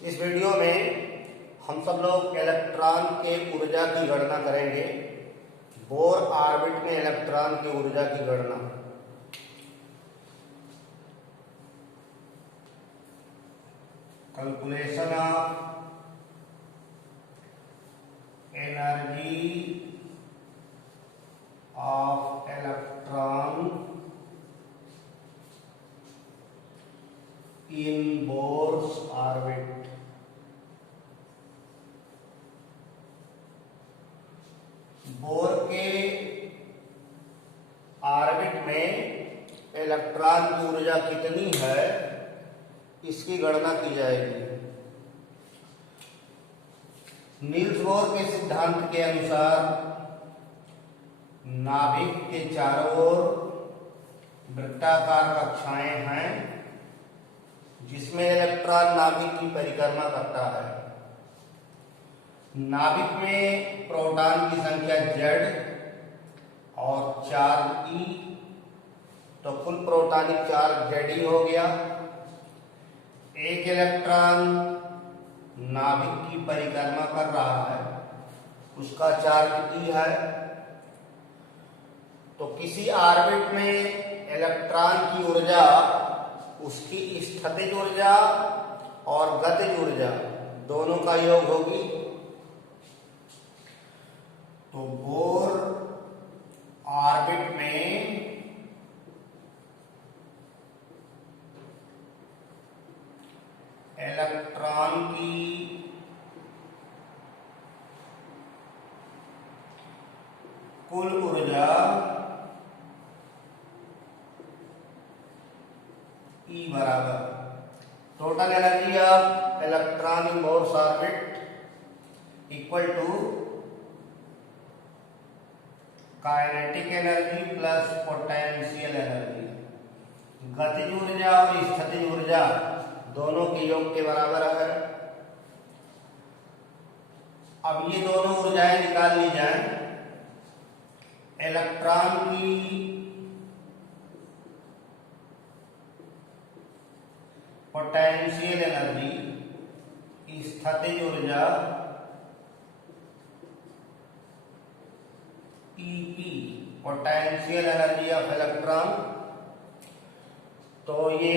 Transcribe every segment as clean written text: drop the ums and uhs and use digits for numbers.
इस वीडियो में हम सब लोग इलेक्ट्रॉन के ऊर्जा की गणना करेंगे। बोर ऑर्बिट में इलेक्ट्रॉन की ऊर्जा की गणना। Calculation of energy of electron in Bohr's orbit. Bohr के ऑर्बिट में इलेक्ट्रॉन की ऊर्जा कितनी है, इसकी गणना की जाएगी। नील्स बोर के सिद्धांत के अनुसार नाभिक के चारों ओर वृत्ताकार कक्षाएं हैं, जिसमें इलेक्ट्रॉन नाभिक की परिक्रमा करता है। नाभिक में प्रोटॉन की संख्या Z और चार्ज E, तो कुल प्रोटॉनिक चार्ज Ze हो गया। एक इलेक्ट्रॉन नाभिक की परिक्रमा कर रहा है, उसका चार्ज E है। तो किसी ऑर्बिट में इलेक्ट्रॉन की ऊर्जा उसकी स्थितिज ऊर्जा और गतिज ऊर्जा दोनों का योग होगी। तो बोर ऑर्बिट में इलेक्ट्रॉन की कुल ऊर्जा E बराबर total energy of electron in Bohr's orbit equal to kinetic energy plus potential energy. गतिज ऊर्जा और स्थितिज ऊर्जा दोनों के योग के बराबर है। अब ये दोनों ऊर्जाएं निकाल ली जाएं। इलेक्ट्रॉन की पोटेंशियल एनर्जी, स्थितिज ऊर्जा EP, potential energy of electron. तो ये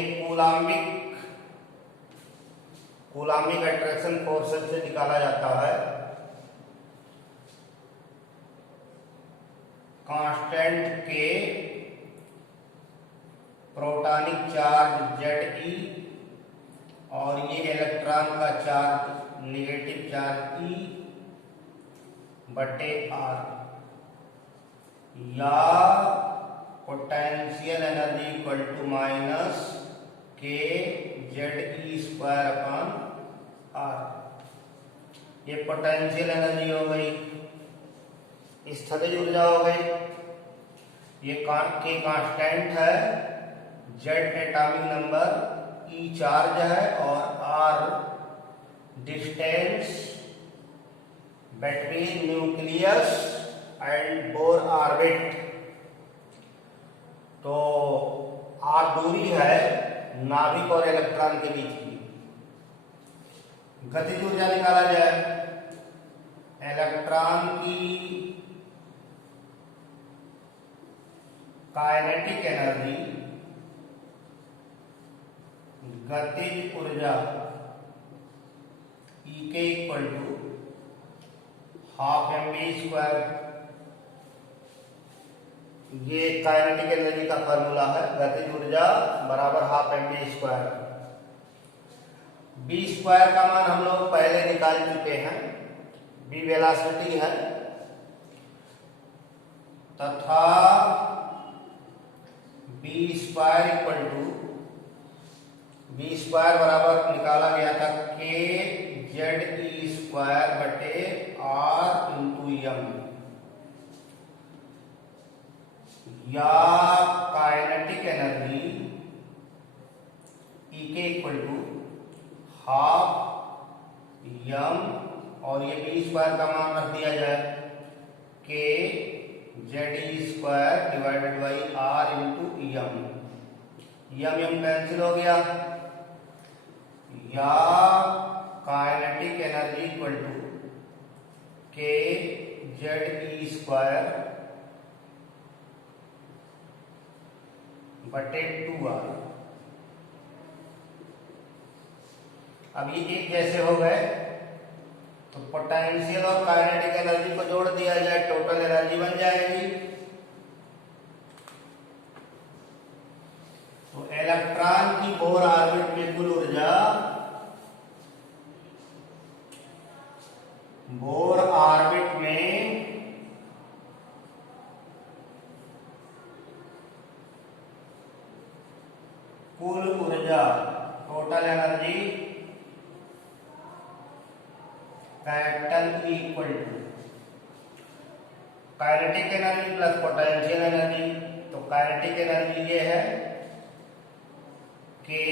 कूलाम्बिक अट्रैक्शन फोर्सेस से निकाला जाता है। कांस्टेंट के प्रोटॉनिक चार्ज Ze और ये इलेक्ट्रॉन का चार्ज नेगेटिव चार्ज E बटे R, या potential energy equal to minus k Ze square upon R। ये पोटेंशियल एनर्जी हो गई। स्थितिज ऊर्जा हो गई। ये के कांस्टेंट है, Z atomic number, E charge है और R distance between nucleus and Bohr orbit. तो R दूरी है नाभिक और इलेक्ट्रॉन के बीच की। गतिज ऊर्जा निकाला जाए। इलेक्ट्रॉन की काइनेटिक एनर्जी, गतिज ऊर्जा E के equal to half mv square. ये काइनेटिक एनर्जी का फॉर्मूला है। गतिज ऊर्जा बराबर half mv square. b square का मान हम लोग पहले निकाल चुके हैं। b वेलोसिटी है, तथा b square equal to, b square बराबर निकाला गया था k Ze स्क्वायर बटे R इंटू m, या काइनेटिक एनर्जी E के इक्वल टू हाफ m, और ये b स्क्वायर का मान रख दिया जाए k Ze square divided by R into m। M m cancel हो गया, या kinetic energy equal to k Z e square बटे 2r। अब ये एक जैसे हो गए तो पोटेंशियल और काइनेटिक एनर्जी को जोड़ दिया जाए, टोटल एनर्जी बन जाएगी। तो इलेक्ट्रॉन की बोर ऑर्बिट में कुल ऊर्जा, बोर ऑर्बिट में कुल ऊर्जा, total energy capital E equal to kinetic energy plus potential energy. तो काइनेटिक एनर्जी ये है k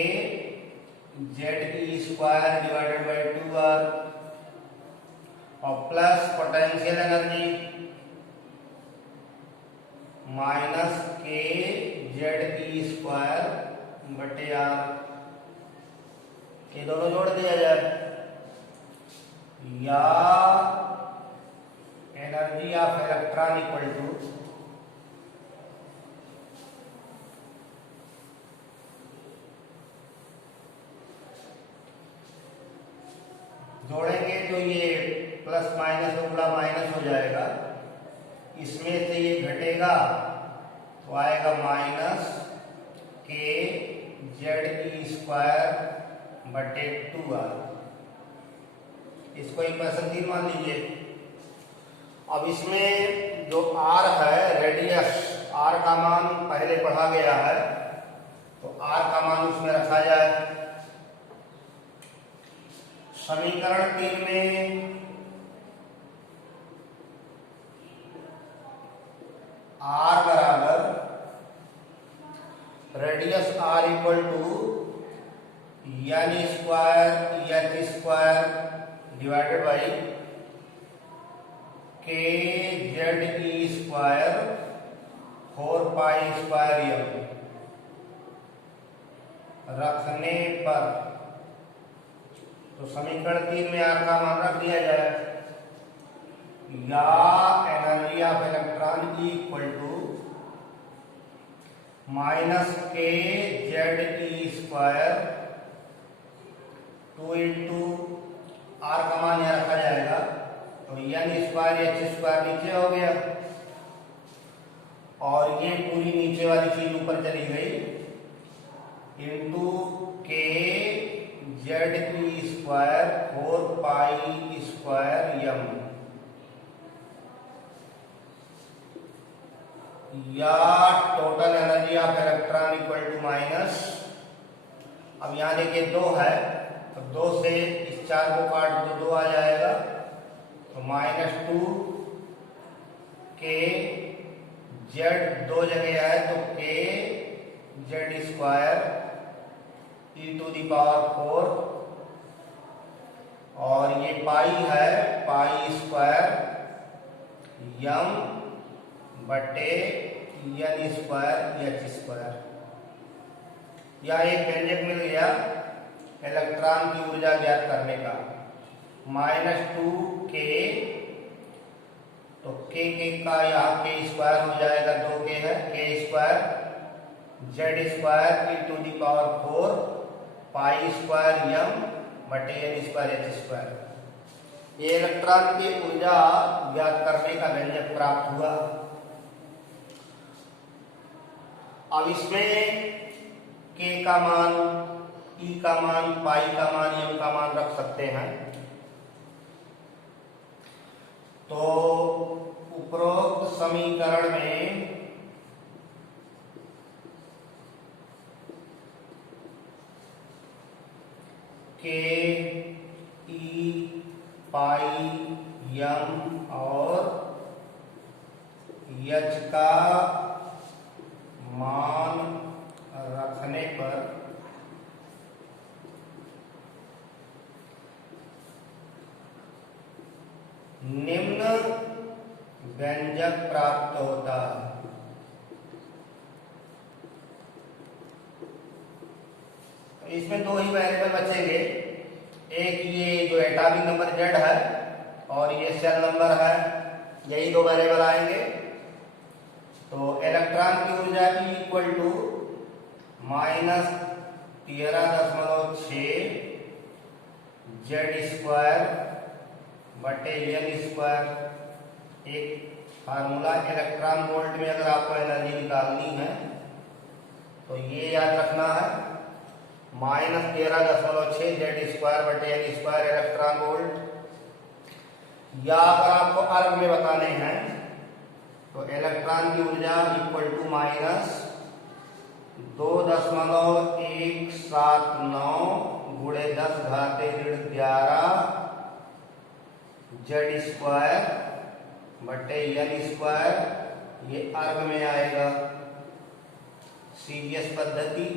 Z e square divided by 2r और plus potential energy minus k Z e square बटे r। ये दोनों जोड़ दिया जाए, या energy of electron equal to जोड़ेंगे तो ये प्लस माइनस गुणा माइनस हो जाएगा, इसमें से ये घटेगा तो आएगा minus k Z e square बटे 2r। इसको इक्वेशन 3 मान लीजिए। अब इसमें जो r है रेडियस, r का मान पहले पढ़ा गया है तो r का मान उसमें रखा जाए। समीकरण 3 में r बराबर radius r equal to n square h square divided by k Z e square 4 pi square m रखने पर, तो समीकरण 3 में r का मान रख दिया जाए, या energy of electron equal to minus k Z e square 2 into r का मान यहाँ रखा जाएगा तो एन स्क्वायर एच स्क्वायर नीचे हो गया और ये पूरी नीचे वाली चीज ऊपर चली गई into k Z e square 4 pi square m, या total energy of electron equal to minus, अब यहाँ देखिए 2 है तो 2 से इस 4 को काट दो, 2 आ जाएगा तो -2 के जेड 2 जगह है तो k Z square e to the power 4 और ये पाई है पाई स्क्वायर यम बटे एन स्क्वायर एच स्क्वायर। या एक व्यंजक मिल गया इलेक्ट्रॉन की ऊर्जा ज्ञात करने का, -2 के, तो के का यहाँ के स्क्वायर हो जाएगा, 2 के है k square Z square e to the power 4 pi square m बटे एन स्क्वायर एच स्क्वायर। ये इलेक्ट्रॉन की ऊर्जा ज्ञात करने का व्यंजक प्राप्त हुआ। अब इसमें के का मान, ई का मान, पाई का मान, एम का मान रख सकते हैं। तो उपरोक्त समीकरण में के, ई, पाई, एम और एच का मान रखने पर निम्न व्यंजक प्राप्त होता है। इसमें 2 ही वेरिएबल बचेंगे, एक ये जो एटॉमिक नंबर जेड है और ये सेल नंबर है, यही दो वेरिएबल आएंगे। तो इलेक्ट्रॉन की ऊर्जा की इक्वल टू -13.6 जेड स्क्वायर बटे एन स्क्वायर। एक फार्मूला इलेक्ट्रॉन वोल्ट में अगर आपको एनर्जी निकालनी है तो ये याद रखना है, -13.6 जेड स्क्वायर बटे एन स्क्वायर इलेक्ट्रॉन वोल्ट। या अगर आपको अर्ग में बताने हैं तो इलेक्ट्रॉन की ऊर्जा इक्वल टू -2.179 गुणे 10⁻11 जेड स्क्वायर बटे एन स्क्वायर। ये अर्ग में आएगा। सीवीएस पद्धति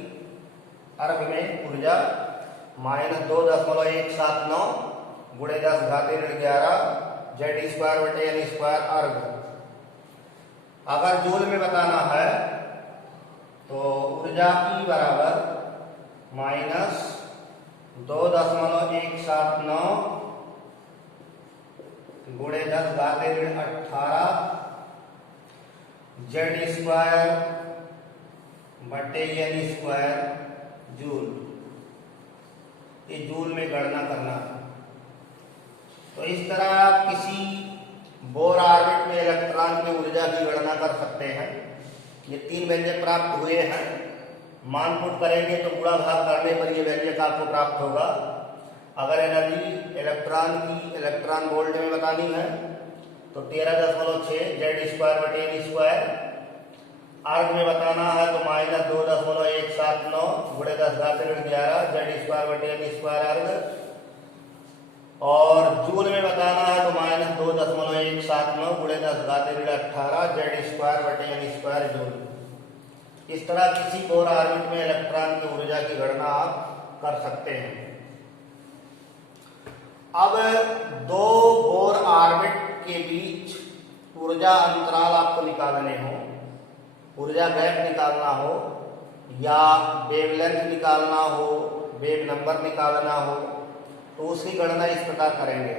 अर्ग में ऊर्जा -2.179 गुणे 10⁻11 जेड स्क्वायर बटे एन स्क्वायर अर्ग। अगर जूल में बताना है तो ऊर्जा E बराबर -2.179 गुणे 10⁻18 जेड स्क्वायर बटे एन स्क्वायर जूल। ये जूल में गणना करना है। तो इस तरह आप किसी बोर ऑर्बिट में इलेक्ट्रॉन की ऊर्जा की गणना कर सकते हैं। ये 3 व्यंजक प्राप्त हुए हैं। मान पुट करेंगे तो गुणा भाग करने पर ये व्यंजक आपको प्राप्त होगा। अगर एनर्जी इलेक्ट्रॉन की इलेक्ट्रॉन वोल्ट में बतानी है तो 13.6 जेड स्क्वायर बटे एन स्क्वायर। अर्ग में बताना है तो -2.179 गुणे 10⁻11 जेड स्क्वायर बटे एन स्क्वायर अर्ग। और जूल में बताना है तो -2.179 गुणे 10⁻18 जेड स्क्वायर बटे एन स्क्वायर जूल। इस तरह किसी बोर ऑर्बिट में इलेक्ट्रॉन की ऊर्जा की गणना आप कर सकते हैं। अब दो बोर ऑर्बिट के बीच ऊर्जा अंतराल आपको निकालने हो, ऊर्जा गैप निकालना हो या वेवलेंथ निकालना हो, वेव नंबर निकालना हो, तो उसकी गणना इस प्रकार करेंगे।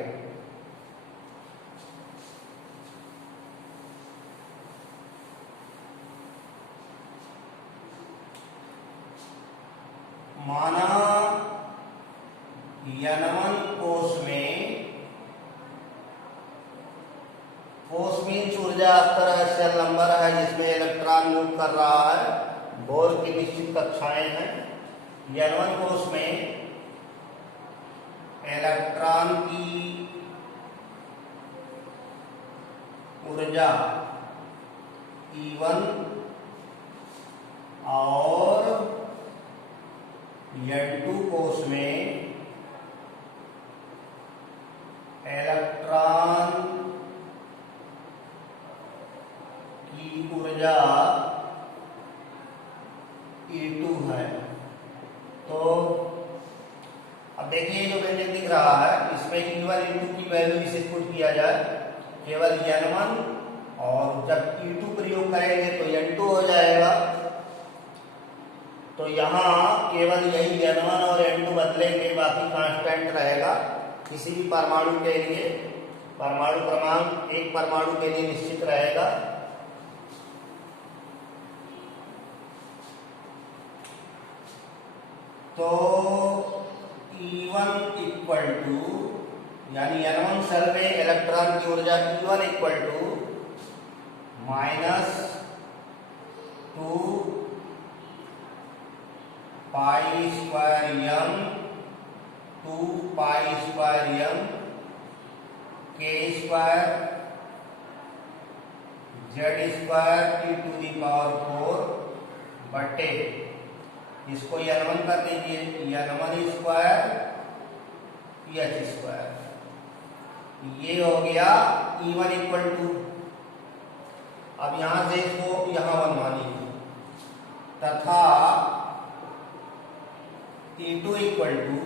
माना N1 कोष में, कोष मीन्स ऊर्जा स्तर है, सेल नंबर है जिसमें इलेक्ट्रॉन मूव कर रहा है, बोर की निश्चित कक्षाएं हैं। N1 कोष में इलेक्ट्रॉन की ऊर्जा E1 और N2 कोष में इलेक्ट्रॉन की ऊर्जा E2 है। तो अब देखिए जो व्यंजक दिख रहा है इसमें E1 E2 की वैल्यू इसे पुट किया जाए, केवल N1 और जब E2 प्रयोग करेंगे तो N2 हो जाएगा। तो यहाँ केवल यही N1 और N2 बदलेंगे, बाकी कांस्टेंट रहेगा। किसी भी परमाणु के लिए परमाणु क्रमांक एक परमाणु के लिए निश्चित रहेगा। तो E1 इक्वल टू, यानी N1 सेल में इलेक्ट्रॉन की ऊर्जा E1 equal to -2 pi square m 2 pi square m k square Z square e⁴ बटे, इसको N1 कर दीजिए, N1 स्क्वायर h स्क्वायर। ये हो गया E1 इक्वल टू, अब यहां से इसको यहां 1 मानिए, तथा E2 equal to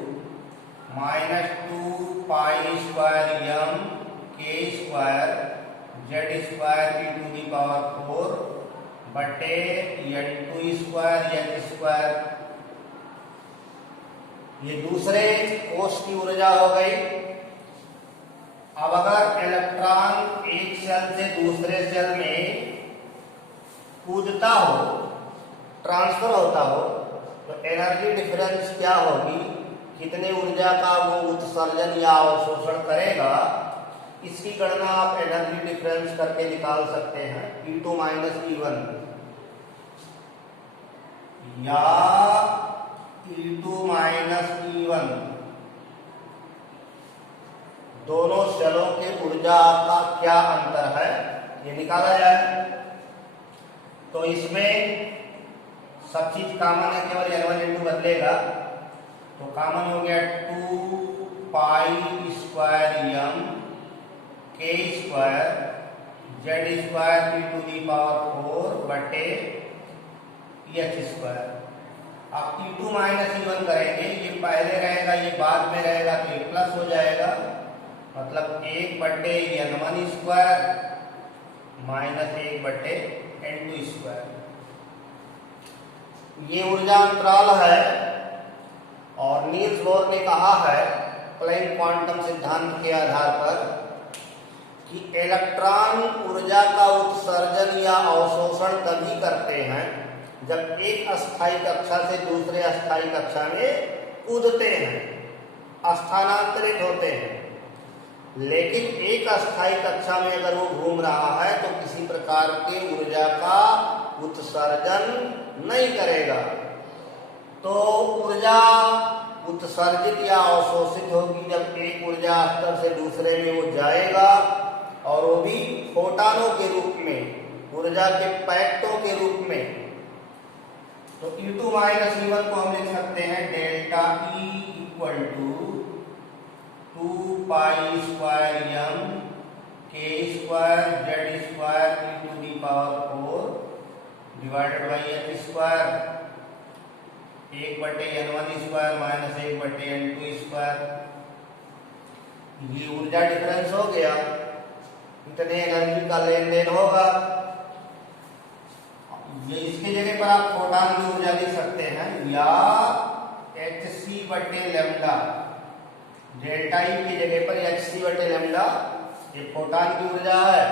-2 pi square m k square Z square e⁴ बटे N2 स्क्वायर h स्क्वायर। ये दूसरे कोष की ऊर्जा हो गई। अब अगर इलेक्ट्रॉन एक सेल से दूसरे सेल में कूदता हो, ट्रांसफर होता हो, तो एनर्जी डिफरेंस क्या होगी, कितने ऊर्जा का वो उत्सर्जन या अवशोषण करेगा, इसकी गणना आप एनर्जी डिफरेंस करके निकाल सकते हैं। E2 माइनस E1 या E2 माइनस E1 दोनों सेलों के ऊर्जा का क्या अंतर है, ये निकाला जाए। तो इसमें सब चीज कॉमन है, केवल N1 N2 बदलेगा। तो कॉमन हो गया 2 पाई square m k square z square e to the power 4 बटे h स्क्वायर। अब E2 माइनस E1 करेंगे, ये पहले रहेगा ये बाद में रहेगा, तो ये प्लस हो जाएगा, मतलब 1 बटे N1 स्क्वायर माइनस 1 बटे N2 स्क्वायर। ये ऊर्जा अंतराल है और नील्स बोर ने कहा है प्लैंक क्वांटम सिद्धांत के आधार पर कि इलेक्ट्रॉन ऊर्जा का उत्सर्जन या अवशोषण तभी करते हैं जब एक अस्थायी कक्षा से दूसरे अस्थायी कक्षा में कूदते हैं, स्थानांतरित होते हैं। लेकिन एक अस्थायी कक्षा में अगर वो घूम रहा है तो किसी प्रकार के ऊर्जा का उत्सर्जन नहीं करेगा। तो ऊर्जा उत्सर्जित या अवशोषित होगी जब एक ऊर्जा स्तर से दूसरे में वो जाएगा, और वो भी फोटानों के रूप में, ऊर्जा के पैकेटों के रूप में। तो E2 माइनस E1 को हम लिख सकते हैं delta E equal to 2 pi square m k square z square e to the power 4 divided by h square 1 बटे N1 स्क्वायर माइनस 1 बटे N2 स्क्वायर। ये ऊर्जा डिफरेंस हो गया, इतने एनर्जी का लेन देन होगा। ये इसकी जगह पर आप फोटॉन की ऊर्जा लिख सकते हैं, या hc बटे लैम्डा, डेल्टा ई की जगह पर hc बटे लैम्डा, ये फोटॉन की ऊर्जा है,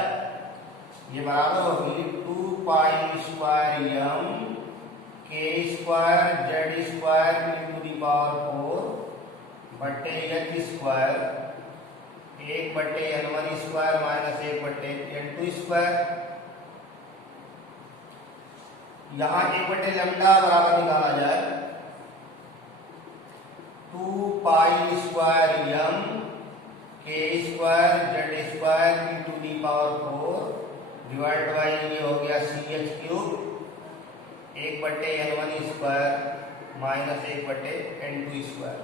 ये बराबर होगी 2 पाई square m k square z square e to the power 4 बटे h स्क्वायर 1 बटे N1 स्क्वायर माइनस 1 बटे N2 स्क्वायर। यहाँ 1 बटे लैम्डा बराबर निकाला जाए 2 पाई square m k square z square e to the power 4 divide by ये हो गया ch क्यूब 1 बटे N1 स्क्वायर माइनस 1 बटे N2 स्क्वायर।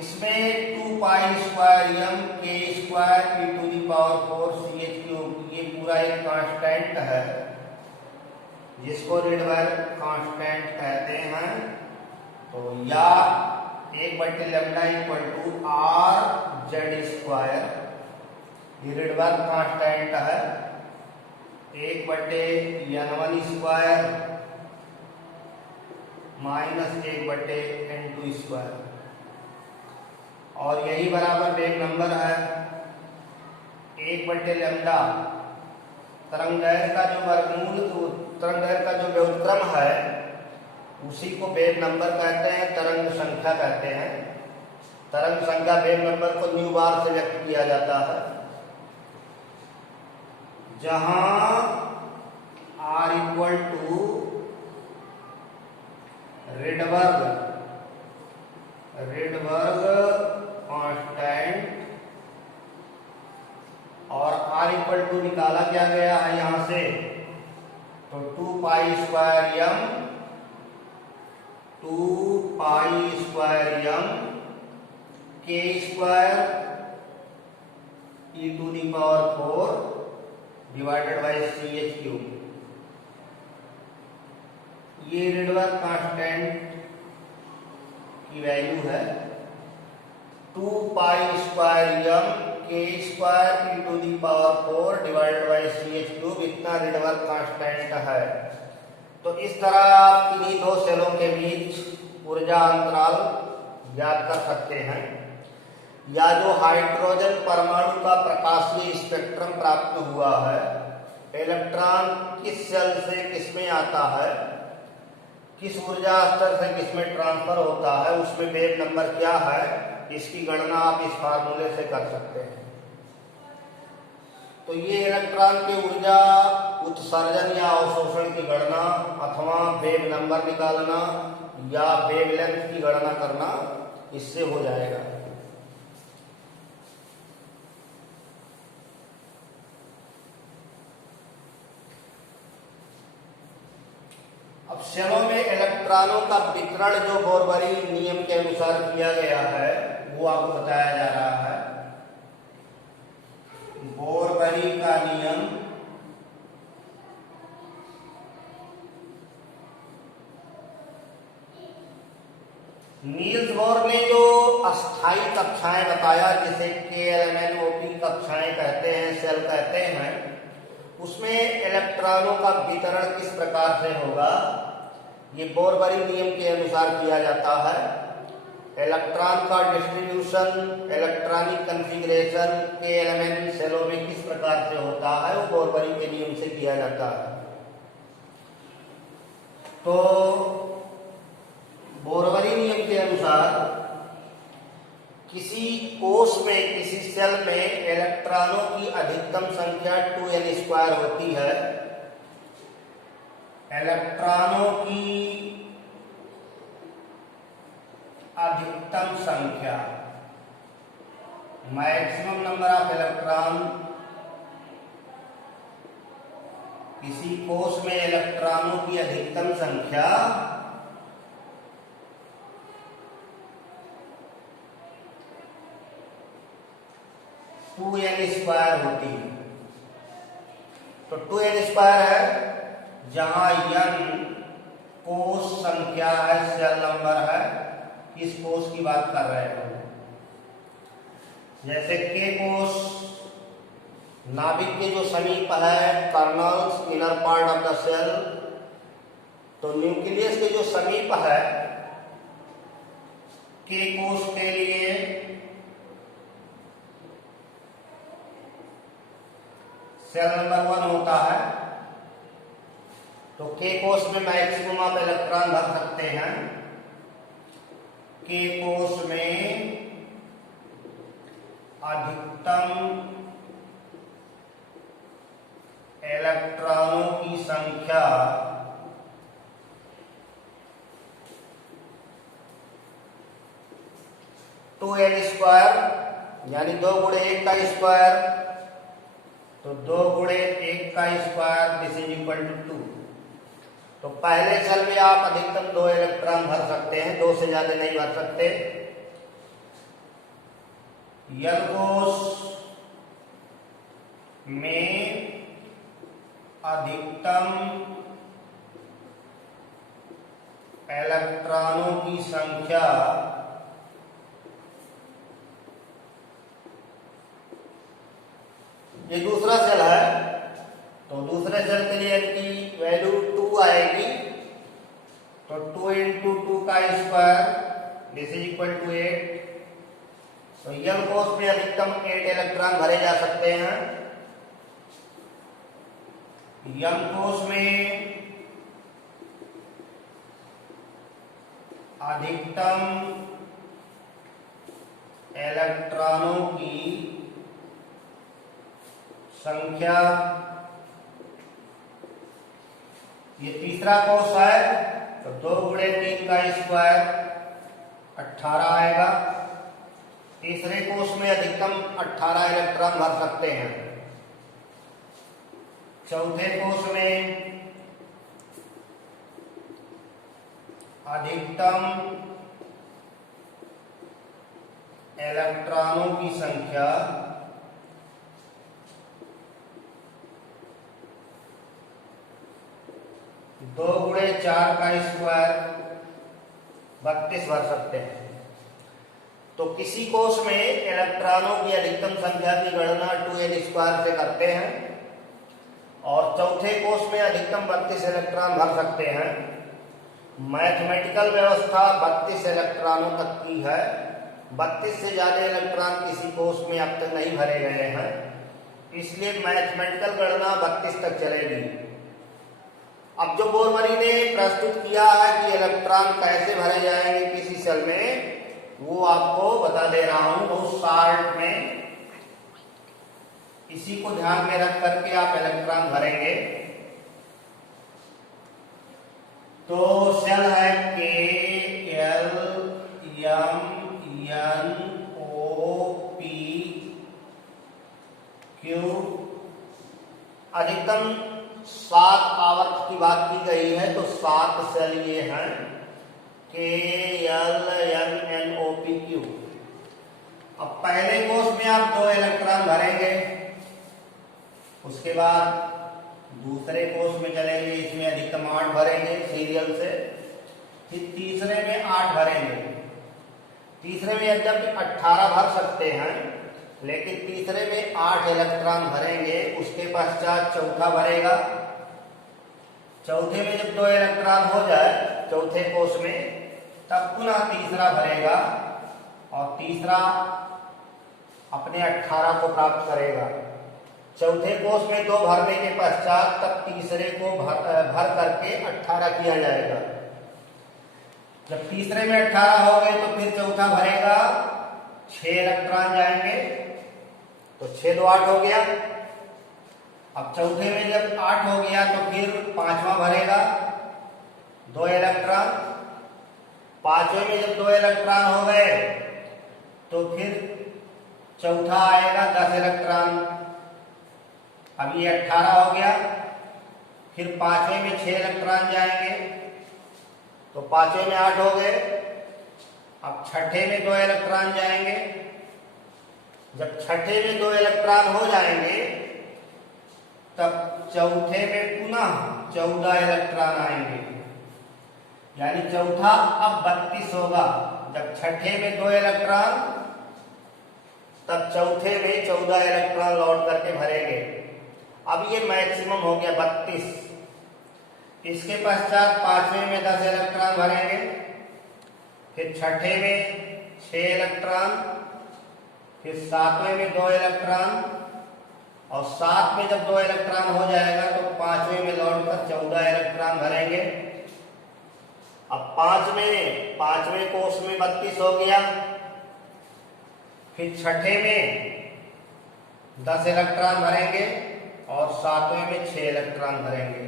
इसमें 2 पाई square m k square e to the power 4 ch cube, ये पूरा एक कांस्टेंट है जिसको रिडबर्ग कांस्टेंट कहते हैं। तो या 1 बटे lambda equal to r z square, ये रिडबर्ग कांस्टेंट है, 1 बटे N1 स्क्वायर माइनस 1 बटे N2 स्क्वायर। और यही बराबर बेग नंबर है 1 बटे लैम्डा, तरंगदैर्घ्य का जो वर्गमूल, तरंगदैर्घ्य का जो व्युत्क्रम है उसी को बेग नंबर कहते हैं, तरंग संख्या कहते हैं। तरंग संख्या बेग नंबर को न्यू बार से व्यक्त किया जाता है, जहां r equal to Rydberg constant और r इक्वल टू निकाला क्या गया है यहां से, तो 2 पाई square m k square e to the power 4 divided by ch cube. ये रिडबर्ग कांस्टेंट की वैल्यू है 2 पाई square m k square e to the power 4 divided by ch cube, इतना रिडबर्ग कांस्टेंट है। तो इस तरह आप किन्हीं दो सेलों के बीच ऊर्जा ऊर्जा अंतराल ज्ञात कर सकते हैं, या जो हाइड्रोजन परमाणु का प्रकाशीय स्पेक्ट्रम प्राप्त हुआ है, इलेक्ट्रॉन किस सेल से किसमें आता है, किस ऊर्जा स्तर से किसमें ट्रांसफर होता है, उसमें वेव नंबर क्या है, इसकी गणना आप इस फार्मूले से कर सकते हैं। तो ये इलेक्ट्रॉन की ऊर्जा उत्सर्जन या अवशोषण की गणना अथवा वेव नंबर निकालना या वेवलेंथ की गणना करना इससे हो जाएगा। अब सेलों में इलेक्ट्रॉनों का वितरण जो बोरबरी नियम के अनुसार किया गया है वो आपको बताया जा रहा है। बोरबरी का नियम नील्स बोर ने जो अस्थाई कक्षाएं बताया, जिसे KLMNOP कक्षाएं कहते हैं, सेल कहते हैं, उसमें इलेक्ट्रॉनों का वितरण किस प्रकार से होगा, ये बोरबरी नियम के अनुसार किया जाता है। इलेक्ट्रॉन का डिस्ट्रीब्यूशन, इलेक्ट्रॉनिक कॉन्फ़िगरेशन KLMN सेलों में किस प्रकार से होता है, वो बोरबरी के नियम से किया जाता है। तो बोरबरी नियम के अनुसार किसी कोष में, किसी सेल में इलेक्ट्रॉनों की अधिकतम संख्या 2n² होती है। इलेक्ट्रॉनों की अधिकतम संख्या, मैक्सिमम नंबर ऑफ इलेक्ट्रॉन, किसी कोष में इलेक्ट्रॉनों की अधिकतम संख्या 2n² होती है। तो 2n² है जहां n कोष संख्या है, सेल नंबर है, किस कोष की बात कर रहे हैं। जैसे K कोष नाभिक के जो समीप है, kernels, inner part of the cell, तो न्यूक्लियस के जो समीप है K कोष के लिए सेल नंबर 1 होता है। तो K कोष में मैक्सिमम आप इलेक्ट्रॉन भर सकते हैं। K कोष में अधिकतम इलेक्ट्रॉनों की संख्या 2n² यानी 2 गुणे 1 का स्क्वायर, तो 2 गुणे 1 का square this is equal to 2। तो पहले सेल में आप अधिकतम 2 इलेक्ट्रॉन भर सकते हैं, 2 से ज्यादा नहीं भर सकते। L कोष में अधिकतम इलेक्ट्रॉनों की संख्या ये दूसरा सेल है, तो दूसरे सेल के लिए की वैल्यू 2 आएगी। तो 2 × 2 का square this is equal to 8। तो L कोष में अधिकतम 8 इलेक्ट्रॉन भरे जा सकते हैं। M कोष में अधिकतम इलेक्ट्रॉनों की संख्या, ये तीसरा कोष है, तो 2 गुणे 3 का स्क्वायर 18 आएगा। तीसरे कोष में अधिकतम 18 इलेक्ट्रॉन भर सकते हैं। चौथे कोष में अधिकतम इलेक्ट्रॉनों की संख्या 2 गुणे 4 का स्क्वायर 32 भर सकते हैं। तो किसी कोष में इलेक्ट्रॉनों की अधिकतम संख्या की गणना 2n² से करते हैं और चौथे कोष में अधिकतम 32 इलेक्ट्रॉन भर सकते हैं। मैथमेटिकल व्यवस्था 32 इलेक्ट्रॉनों तक की है। 32 से ज्यादा इलेक्ट्रॉन किसी कोष में अब तक नहीं भरे गए हैं, इसलिए मैथमेटिकल गणना 32 तक चलेगी। अब जो बोरमरी ने प्रस्तुत किया है कि इलेक्ट्रॉन कैसे भरे जाएंगे किसी सेल में, वो आपको बता दे रहा हूं बहुत शॉर्ट में। इसी को ध्यान में रख करके आप इलेक्ट्रॉन भरेंगे। तो सेल है KLMNOPQ। अधिकतम 7 आवर्त की बात की गई है, तो 7 सेल ये हैं KLMNOPQ। अब पहले कोष में आप 2 इलेक्ट्रॉन भरेंगे, उसके बाद दूसरे कोष में चलेंगे, इसमें अधिकतम 8 भरेंगे सीरियल से, फिर तीसरे में 8 भरेंगे। तीसरे में यद्यपि 18 भर सकते हैं, लेकिन तीसरे में 8 इलेक्ट्रॉन भरेंगे। उसके पश्चात चौथा भरेगा। चौथे में जब 2 इलेक्ट्रॉन हो जाए चौथे कोष में, तब पुनः तीसरा भरेगा और तीसरा अपने 18 को प्राप्त करेगा। चौथे कोष में 2 भरने के पश्चात तब तीसरे को भर करके 18 किया जाएगा। जब तीसरे में 18 हो गए तो फिर चौथा भरेगा, 6 इलेक्ट्रॉन जाएंगे, तो 6 2 8 हो गया। अब चौथे में जब 8 हो गया तो फिर पांचवा भरेगा, 2 इलेक्ट्रॉन। पांचवें में जब 2 इलेक्ट्रॉन हो गए तो फिर चौथा आएगा 10 इलेक्ट्रॉन। अब ये 18 हो गया। फिर पांचवें में 6 इलेक्ट्रॉन जाएंगे, तो पांचवें में 8 हो गए। अब छठे में 2 इलेक्ट्रॉन जाएंगे। जब छठे में 2 इलेक्ट्रॉन हो जाएंगे, तब चौथे में पुनः 14 इलेक्ट्रॉन आएंगे, यानी चौथा अब 32 होगा। जब छठे में 2 इलेक्ट्रॉन, तब चौथे में 14 इलेक्ट्रॉन लौट करके भरेंगे। अब ये मैक्सिमम हो गया 32। इसके पश्चात पांचवें में 10 इलेक्ट्रॉन भरेंगे, फिर छठे में 6 इलेक्ट्रॉन, फिर सातवें में 2 इलेक्ट्रॉन, और 7 में जब 2 इलेक्ट्रॉन हो जाएगा तो पांचवें में लौटकर 14 इलेक्ट्रॉन भरेंगे। अब पांचवें कोष में 32 हो गया। फिर छठे में 10 इलेक्ट्रॉन भरेंगे और सातवें में 6 इलेक्ट्रॉन भरेंगे।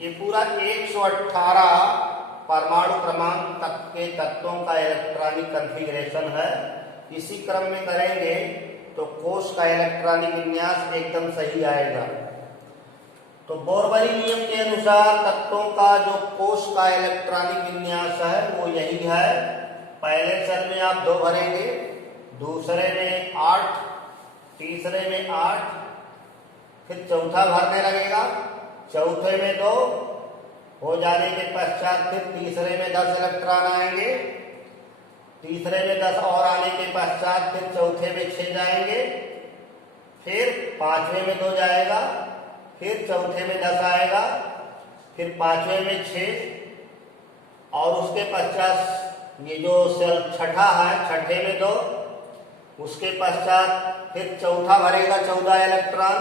ये पूरा 118 परमाणु क्रमांक तक के तत्वों का इलेक्ट्रॉनिक कॉन्फ़िगरेशन है। इसी क्रम में करेंगे तो कोष का इलेक्ट्रॉनिक विन्यास एकदम सही आएगा। तो बोरमरी नियम के अनुसार तत्वों का जो कोष का इलेक्ट्रॉनिक विन्यास है वो यही है। पहले सेल में आप 2 भरेंगे, दूसरे में 8, तीसरे में 8, फिर चौथा भरने लगेगा। चौथे में 2 हो जाने के पश्चात फिर तीसरे में 10 इलेक्ट्रॉन आएंगे। तीसरे में 10 और आने के पश्चात फिर चौथे में 6 जाएंगे, फिर पांचवें में 2 जाएगा, फिर चौथे में 10 आएगा, फिर पांचवें में 6, और उसके पश्चात ये जो सेल छठा है, छठे में 2, उसके पश्चात फिर चौथा भरेगा 14 इलेक्ट्रॉन,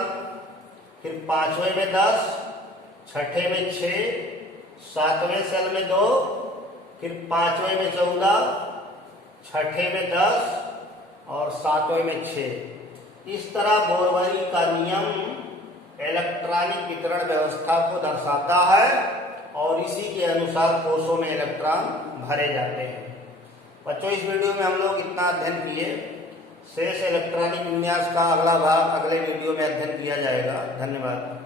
फिर पांचवें में 10, छठे में 6, सातवें सेल में 2, फिर पांचवें में 14, छठे में 10 और सातवें में 6। इस तरह बोरमरी का नियम इलेक्ट्रॉनिक वितरण व्यवस्था को दर्शाता है और इसी के अनुसार कोषों में इलेक्ट्रॉन भरे जाते हैं। बच्चों, इस वीडियो में हम लोग इतना अध्ययन किए। शेष इलेक्ट्रॉनिक विन्यास का अगला भाग अगले वीडियो में अध्ययन किया जाएगा। धन्यवाद।